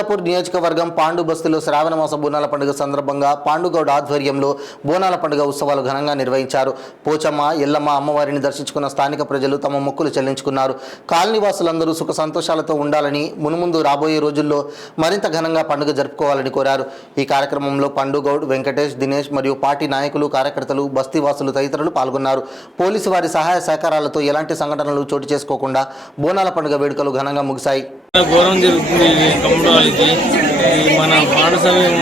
కుత్బుల్లాపూర్ నియోజకవర్గం పాండు బస్తీలో శ్రావణ మాస బోనాల పండుగ సందర్భంగా పాండుగౌడ్ ఆధ్వర్యంలో బోనాల పండుగ ఉత్సవాలు ఘనంగా నిర్వహించారు. పోచమ్మ, ఎల్లమ్మ అమ్మవారిని దర్శించుకున్న స్థానిక ప్రజలు తమ మొక్కులు చెల్లించుకున్నారు. కాలనీవాసులందరూ సుఖ సంతోషాలతో ఉండాలని, మున్ముందు రాబోయే రోజుల్లో మరింత ఘనంగా పండుగ జరుపుకోవాలని కోరారు. ఈ కార్యక్రమంలో పాండుగౌడ్, వెంకటేష్, దినేష్ మరియు పార్టీ నాయకులు, కార్యకర్తలు, బస్తీవాసులు తదితరులు పాల్గొన్నారు. పోలీసు వారి సహాయ సహకారాలతో ఎలాంటి సంఘటనలు చోటు చేసుకోకుండా బోనాల పండుగ వేడుకలు ఘనంగా ముగిశాయి. ఘోరం జరుగుతుంది కమ్ముడానికి. మన పాట సమయం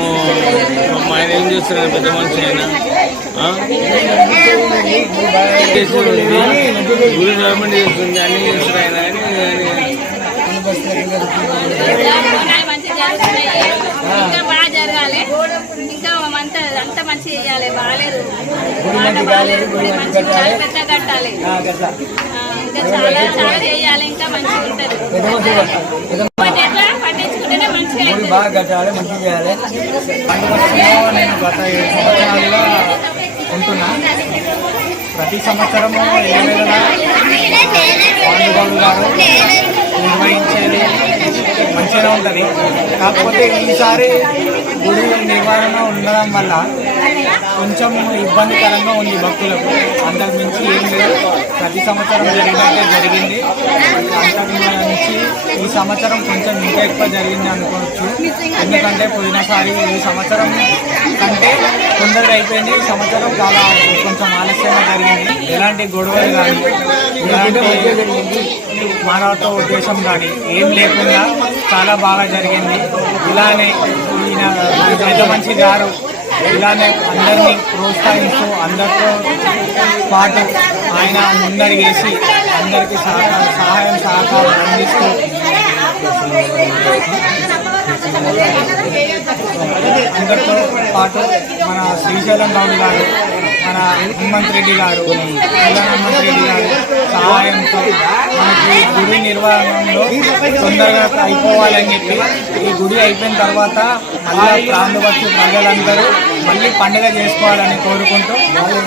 ఆయన ఏం చేస్తున్నారు, పెద్ద మనిషి ఆయన గురి గవర్నమెంట్ చేస్తుంది, అన్ని చేస్తారు ఆయన. ఇంకా బాగా జరగాలి, ఇంకా అంతా మంచి చేయాలి. బాగాలేదు, పెద్ద కట్టాలి, ఇంకా చాలా చాలా చేయాలి, ఇంకా మంచిగా ఉంటుంది. పట్టించుకుంటేనే మంచిగా బాగా కట్టాలి, మంచిగా చేయాలి. నేను గత 7 సంవత్సరాలుగా ఉంటున్నా. ప్రతి సంవత్సరము పాండుగౌడ్ గారు నిర్వహించేది మంచిగా ఉంటుంది. కాకపోతే ఈసారి గుడి నిర్వహణ ఉండడం వల్ల కొంచెం ఇబ్బందికరంగా ఉంది భక్తులకు. అంతకు మించి ఏం లేదు, ప్రతి సంవత్సరం జరిగినట్టే జరిగింది. అంతకు మించి ఈ సంవత్సరం కొంచెం ఇంకా ఎక్కువ జరిగింది అనుకోవచ్చు. ఎందుకంటే పోయినసారి ఈ సంవత్సరం కంటే తొందరగా అయిపోయింది, ఈ సంవత్సరం చాలా కొంచెం ఆలస్యంగా జరిగింది. ఎలాంటి గొడవలు కానీ, ఎలాంటి మానవత ఉద్దేశం కానీ ఏం లేకుండా చాలా బాగా జరిగింది. ఇలానే ఈయన పెద్ద మనిషి గారు ఇలానే అందరినీ ప్రోత్సహిస్తూ అందరితో పాటు ఆయన ముందడిగేసి అందరికీ సహాయం సహకారం అందిస్తూ అందరితో పాటు మన శ్రీశైలం గౌడ్ గారు, మన హనుమంత్ రెడ్డి గారు, హనుమంత్ రెడ్డి గారు సహాయంతో మనకి గుడి నిర్వహణలో తొందరగా అయిపోవాలని చెప్పి ఈ గుడి అయిపోయిన తర్వాత మళ్ళీ ప్రాంతవచ్చు ప్రజలందరూ మళ్ళీ పండుగ చేసుకోవాలని కోరుకుంటూ,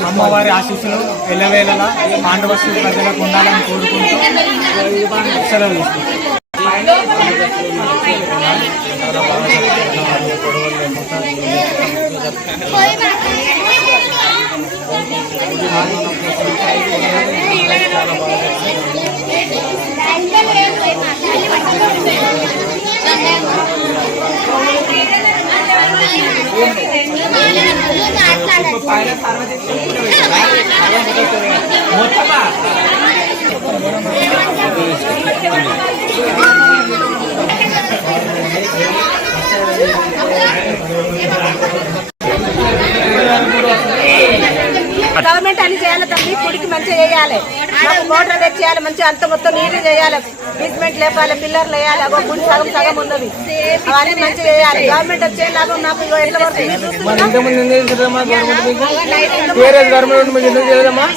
అమ్మవారి ఆశీస్సులు ఎల్లవేళలా పాండవస్తు ప్రజలకు ఉండాలని కోరుకుంటూ సెలవు తీసుకుంటాం. గవర్నమెంట్ అన్ని చేయాలి తల్లి, గుడికి మంచిగా చేయాలి, నాకు మోటార్ తెచ్చేయాలి, మంచిగా అంత మొత్తం నీరు చేయాలి, బేస్మెంట్ లేపాలి, పిల్లర్లు వేయాలి. అగో గుడి సగం సగం ఉన్నది, అవన్నీ మంచిగా చేయాలి. గవర్నమెంట్ వచ్చేలాగా నాకు ఎట్లా పడుతుంది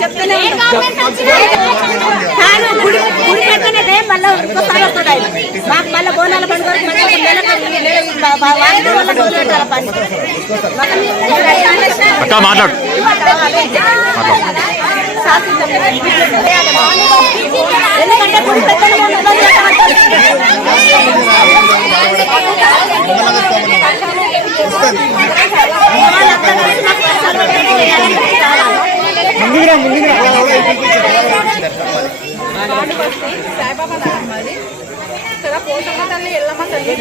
చెప్తూనే కానీ గుడి పెట్టినదే మళ్ళీ ఇంకోసారి వస్తుంది. మాకు మళ్ళీ బోనాల పండుగ ఎందుకంటే గుడి సాయిబాబా పోషమ్మ తల్లి, ఎల్లమ్మ తల్లి